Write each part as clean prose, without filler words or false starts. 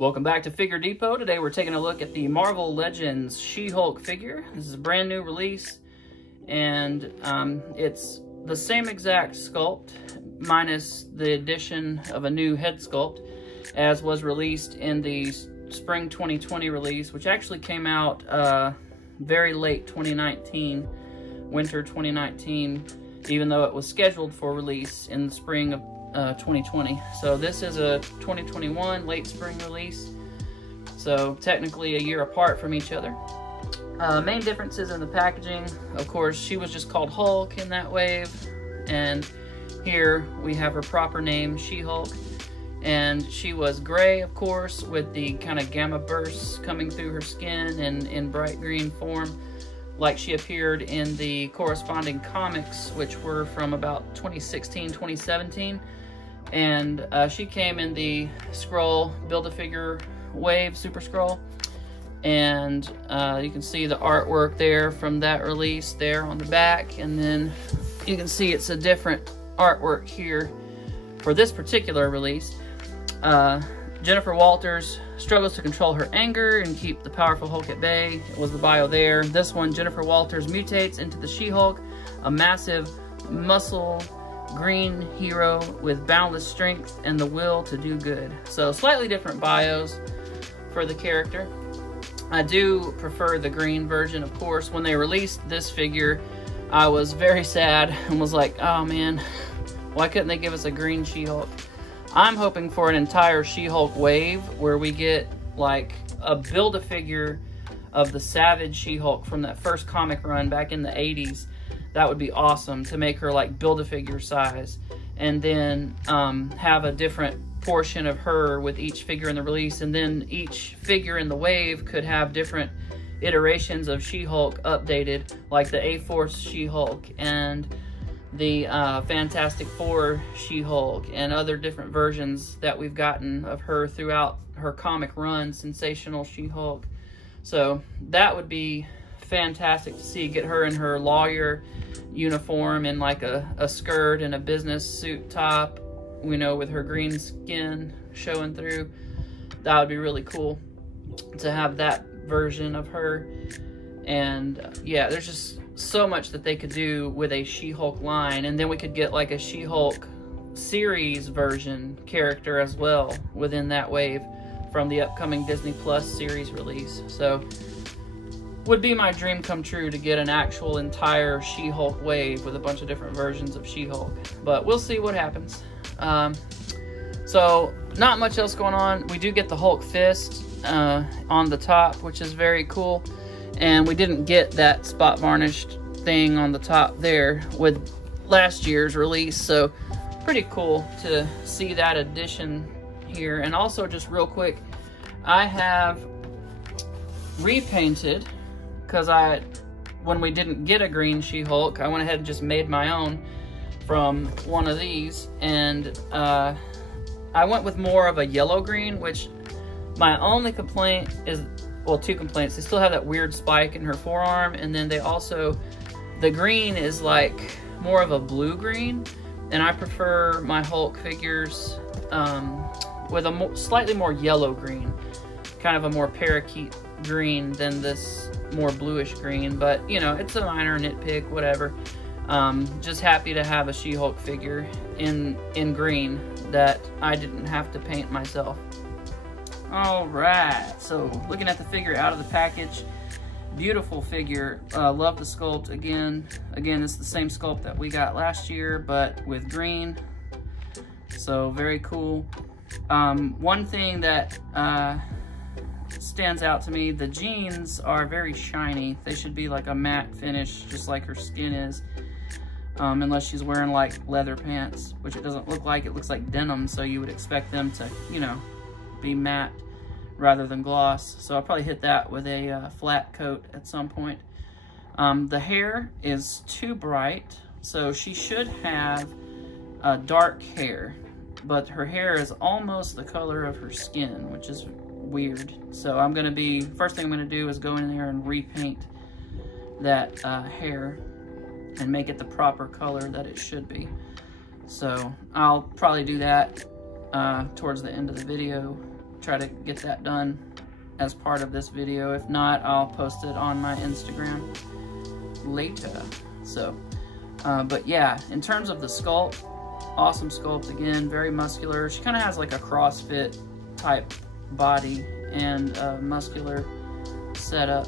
Welcome back to Figure Depot. Today we're taking a look at the Marvel Legends She-Hulk figure. This is a brand new release, and it's the same exact sculpt, minus the addition of a new head sculpt, as was released in the Spring 2020 release, which actually came out very late 2019, winter 2019, even though it was scheduled for release in the spring of 2020. So this is a 2021 late spring release, so technically a year apart from each other. Main differences in the packaging, of course, she was just called Hulk in that wave, and here we have her proper name, She-Hulk, and she was gray, of course, with the kind of gamma bursts coming through her skin and in bright green form, like she appeared in the corresponding comics, which were from about 2016, 2017. And she came in the Skrull Build-A-Figure wave, Super Skrull. And you can see the artwork there from that release there on the back. And then you can see it's a different artwork here for this particular release. Jennifer Walters struggles to control her anger and keep the powerful Hulk at bay. It was the bio there. This one, Jennifer Walters mutates into the She-Hulk, a massive muscle green hero with boundless strength and the will to do good. So slightly different bios for the character. I do prefer the green version, of course. When they released this figure, I was very sad and was like, oh man, why couldn't they give us a green She-Hulk? I'm hoping for an entire She-Hulk wave where we get like a Build-A-Figure of the Savage She-Hulk from that first comic run back in the 80s. That would be awesome, to make her like Build-A-Figure size, and then have a different portion of her with each figure in the release, and then each figure in the wave could have different iterations of She-Hulk updated, like the A-Force She-Hulk and the Fantastic Four She-Hulk and other different versions that we've gotten of her throughout her comic run, Sensational She-Hulk. So that would be fantastic to see, get her in her lawyer uniform and like a skirt and a business suit top, you know, with her green skin showing through. That would be really cool to have that version of her. And yeah, there's just so much that they could do with a She-Hulk line, and then we could get like a She-Hulk series version character as well within that wave from the upcoming Disney Plus series release. So would be my dream come true to get an actual entire She-Hulk wave with a bunch of different versions of She-Hulk, but we'll see what happens. So not much else going on. We do get the Hulk fist on the top, which is very cool, and we didn't get that spot varnished thing on the top there with last year's release, so pretty cool to see that addition here. And also, just real quick, I have repainted, because when we didn't get a green She-Hulk, I went ahead and just made my own from one of these, and I went with more of a yellow-green, which my only complaint is, well, two complaints. They still have that weird spike in her forearm, and then they also, the green is like more of a blue-green, and I prefer my Hulk figures with a slightly more yellow-green, kind of a more parakeet green than this more bluish green. But you know, it's a minor nitpick, whatever. Just happy to have a She-Hulk figure in green that I didn't have to paint myself. Alright, so looking at the figure out of the package, beautiful figure. Love the sculpt. Again, it's the same sculpt that we got last year, but with green, so very cool. One thing that stands out to me, the jeans are very shiny. They should be like a matte finish, just like her skin is, unless she's wearing like leather pants, which it doesn't look like. It looks like denim, so you would expect them to, you know, be matte rather than gloss. So I'll probably hit that with a flat coat at some point. The hair is too bright, so she should have dark hair, but her hair is almost the color of her skin, which is weird. So first thing I'm gonna do is go in there and repaint that hair and make it the proper color that it should be. So I'll probably do that towards the end of the video try to get that done as part of this video. If not, I'll post it on my Instagram later. So, but yeah, in terms of the sculpt, awesome sculpt again, very muscular. She kind of has like a CrossFit type body and muscular setup.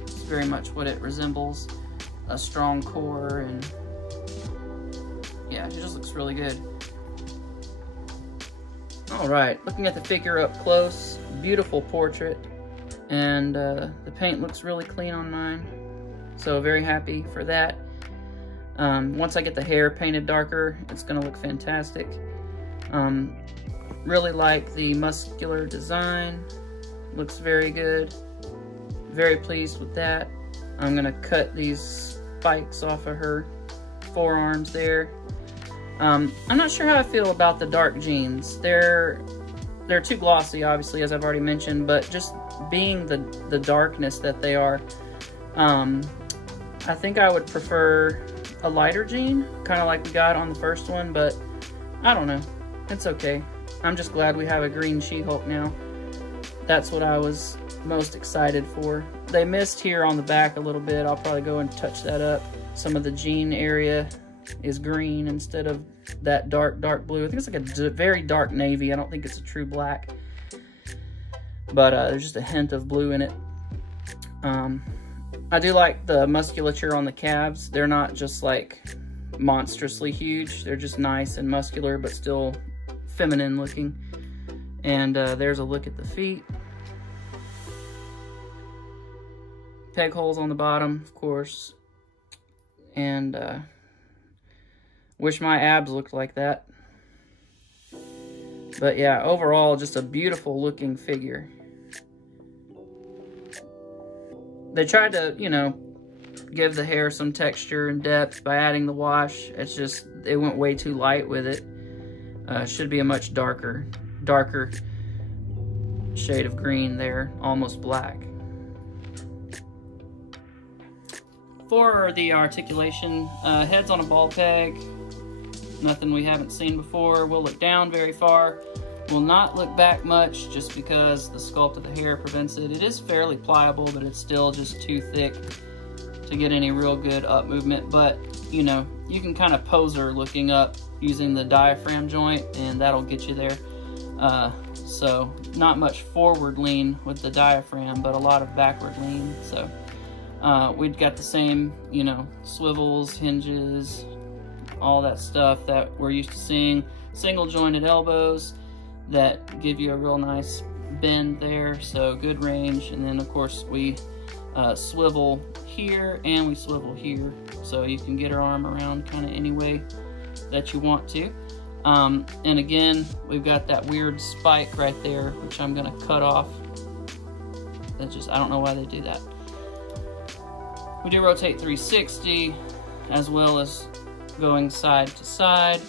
It's very much what it resembles, a strong core, and yeah, she just looks really good. All right, looking at the figure up close, beautiful portrait, and the paint looks really clean on mine, so very happy for that. Once I get the hair painted darker, it's gonna look fantastic. Really like the muscular design, looks very good. Very pleased with that. I'm gonna cut these spikes off of her forearms there. I'm not sure how I feel about the dark jeans. They're too glossy, obviously, as I've already mentioned, but just being the darkness that they are, I think I would prefer a lighter jean, kind of like we got on the first one, but I don't know. It's okay. I'm just glad we have a green She-Hulk now. That's what I was most excited for. They missed here on the back a little bit. I'll probably go and touch that up. Some of the jean area is green instead of that dark blue. I think it's like a very dark navy. I don't think it's a true black, but there's just a hint of blue in it. I do like the musculature on the calves. They're not just like monstrously huge. They're just nice and muscular, but still feminine looking. And there's a look at the feet. Peg holes on the bottom, of course. And wish my abs looked like that. But yeah, overall, just a beautiful looking figure. They tried to, you know, give the hair some texture and depth by adding the wash. It's just, they went way too light with it. Should be a much darker shade of green there, almost black. For the articulation, head's on a ball peg. Nothing we haven't seen before. We'll look down very far. Will not look back much just because the sculpt of the hair prevents it. It is fairly pliable, but it's still just too thick to get any real good up movement. But, you know, you can kind of poser looking up using the diaphragm joint, and that'll get you there. So not much forward lean with the diaphragm, but a lot of backward lean. So we've got the same, you know, swivels, hinges, all that stuff that we're used to seeing. Single jointed elbows that give you a real nice bend there, so good range. And then of course we swivel here and we swivel here, so you can get her arm around kind of any way that you want to. And again, we've got that weird spike right there, which I'm gonna cut off. That's just, I don't know why they do that. We do rotate 360 as well as going side to side.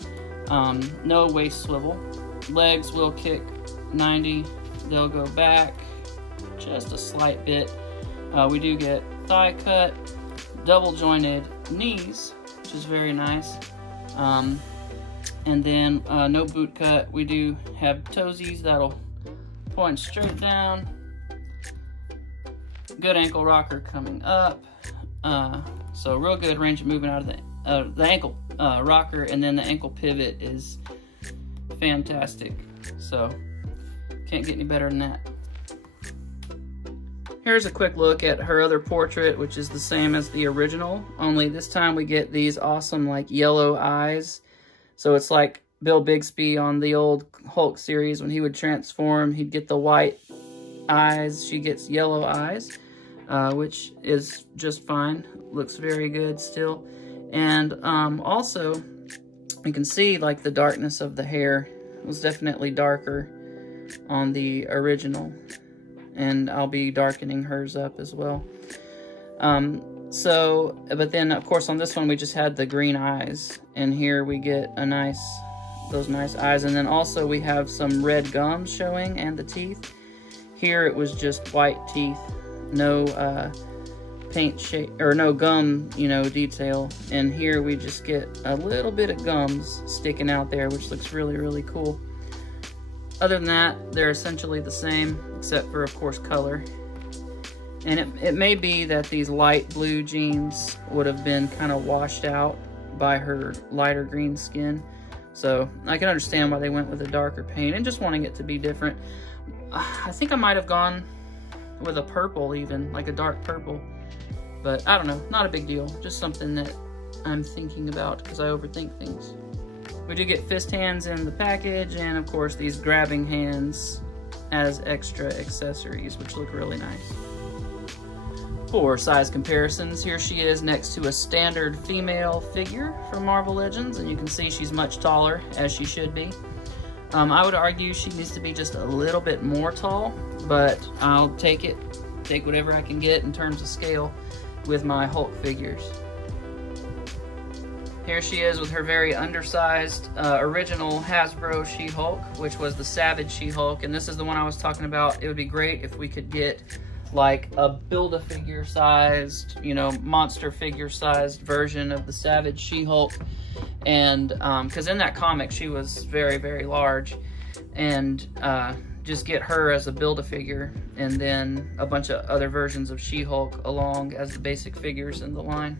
No waist swivel. Legs will kick 90. They'll go back just a slight bit. We do get thigh cut, double jointed knees, which is very nice. And then no boot cut. We do have toesies that'll point straight down. Good ankle rocker coming up. So real good range of movement out of the ankle rocker, and then the ankle pivot is fantastic. So can't get any better than that. Here's a quick look at her other portrait, which is the same as the original, only this time we get these awesome like yellow eyes. So it's like Bill Bixby on the old Hulk series. When he would transform, he'd get the white eyes. She gets yellow eyes, which is just fine. Looks very good still. And also, you can see like the darkness of the hair was definitely darker on the original. And I'll be darkening hers up as well. But then of course on this one we just had the green eyes, and here we get those nice eyes, and then also we have some red gums showing and the teeth. Here it was just white teeth, no paint shade or no gum, you know, detail, and here we just get a little bit of gums sticking out there, which looks really, really cool. other than that, they're essentially the same, except for, of course, color. And it may be that these light blue jeans would have been kind of washed out by her lighter green skin. So I can understand why they went with a darker paint and just wanting it to be different. I think I might have gone with a purple even, like a dark purple. But I don't know, not a big deal. Just something that I'm thinking about because I overthink things. We do get fist hands in the package, and of course these grabbing hands as extra accessories, which look really nice. For size comparisons, here she is next to a standard female figure from Marvel Legends, and you can see she's much taller, as she should be. I would argue she needs to be just a little bit more tall, but I'll take whatever I can get in terms of scale with my Hulk figures. Here she is with her very undersized original Hasbro She-Hulk, which was the Savage She-Hulk, and this is the one I was talking about. It would be great if we could get like a Build-A-Figure sized, you know, monster figure sized version of the Savage She-Hulk. And because in that comic she was very, very large, and just get her as a Build-A-Figure, and then a bunch of other versions of She-Hulk along as the basic figures in the line.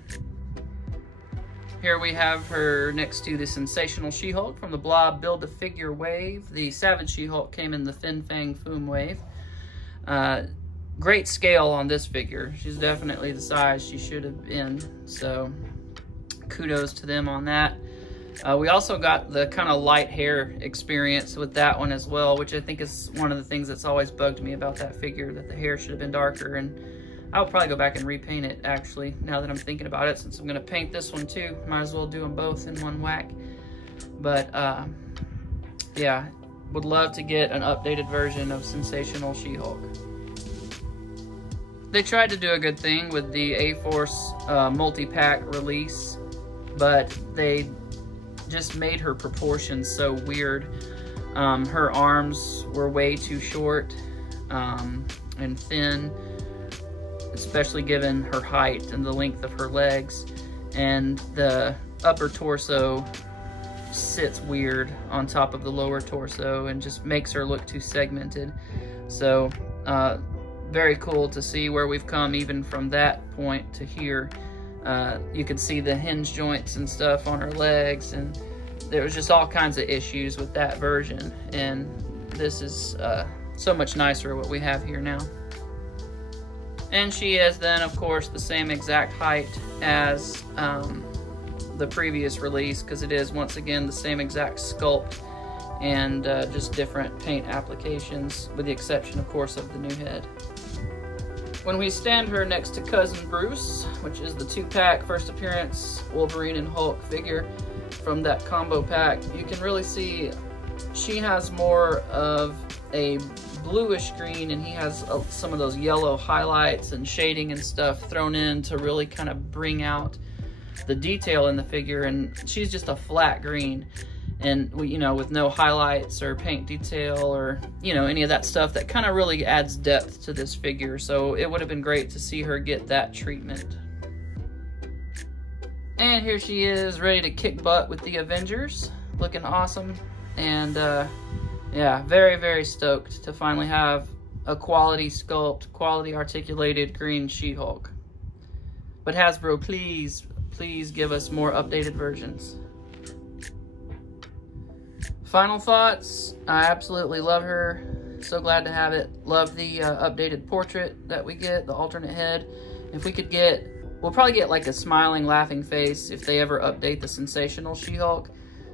Here we have her next to the Sensational She-Hulk from the Blob Build-A-Figure wave. The Savage She-Hulk came in the Fin Fang Foom wave. Great scale on this figure. She's definitely the size she should have been, so kudos to them on that. We also got the kind of light hair experience with that one as well, which I think is one of the things that's always bugged me about that figure, that the hair should have been darker, and I'll probably go back and repaint it, actually, now that I'm thinking about it, since I'm going to paint this one too. Might as well do them both in one whack. But, yeah, would love to get an updated version of Sensational She-Hulk. They tried to do a good thing with the A-Force multi-pack release, but they just made her proportions so weird. Her arms were way too short and thin, especially given her height and the length of her legs. And the upper torso sits weird on top of the lower torso and just makes her look too segmented. So, very cool to see where we've come even from that point to here. You can see the hinge joints and stuff on her legs, and there was just all kinds of issues with that version, and this is so much nicer what we have here now. And she is then, of course, the same exact height as the previous release, because it is once again the same exact sculpt and just different paint applications, with the exception, of course, of the new head. When we stand her next to Cousin Bruce, which is the 2-pack first appearance Wolverine and Hulk figure from that combo pack, you can really see she has more of a bluish green, and he has some of those yellow highlights and shading and stuff thrown in to really kind of bring out the detail in the figure, and she's just a flat green. And, you know, with no highlights or paint detail or, you know, any of that stuff that kind of really adds depth to this figure. So it would have been great to see her get that treatment. And here she is, ready to kick butt with the Avengers, looking awesome. And yeah, very, very stoked to finally have a quality sculpt, quality articulated green She-Hulk. But Hasbro, please, please give us more updated versions. Final thoughts, I absolutely love her. So glad to have it. Love the updated portrait that we get, the alternate head. If we could get, we'll probably get like a smiling, laughing face if they ever update the Sensational She-Hulk,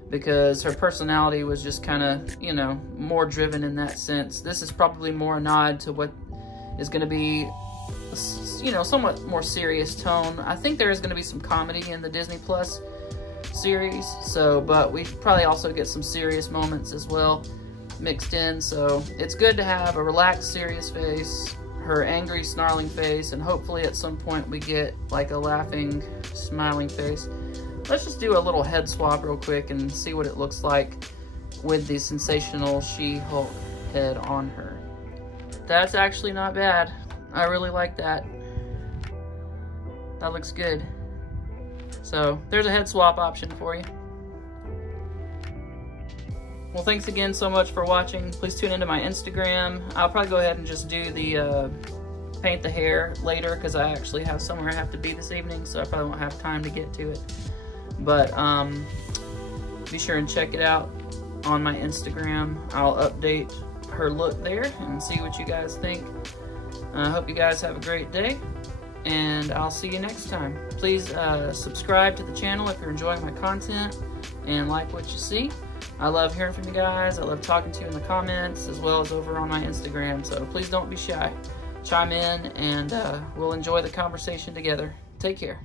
because her personality was just kind of, you know, more driven in that sense. This is probably more a nod to what is going to be, you know, somewhat more serious tone. I think there is going to be some comedy in the Disney Plus series, so, but we probably also get some serious moments as well mixed in, so it's good to have a relaxed, serious face, her angry, snarling face, and hopefully at some point we get like a laughing, smiling face. Let's just do a little head swap real quick and see what it looks like with the Sensational She-Hulk head on her. That's actually not bad. I really like that. That looks good. So there's a head swap option for you. Well, thanks again so much for watching. Please tune into my Instagram. I'll probably go ahead and just do the paint the hair later because I actually have somewhere I have to be this evening, so I probably won't have time to get to it. But be sure and check it out on my Instagram. I'll update her look there and see what you guys think. I hope you guys have a great day, and I'll see you next time. Please subscribe to the channel if you're enjoying my content and like what you see. I love hearing from you guys. I love talking to you in the comments as well as over on my Instagram, so please don't be shy. Chime in and we'll enjoy the conversation together. Take care.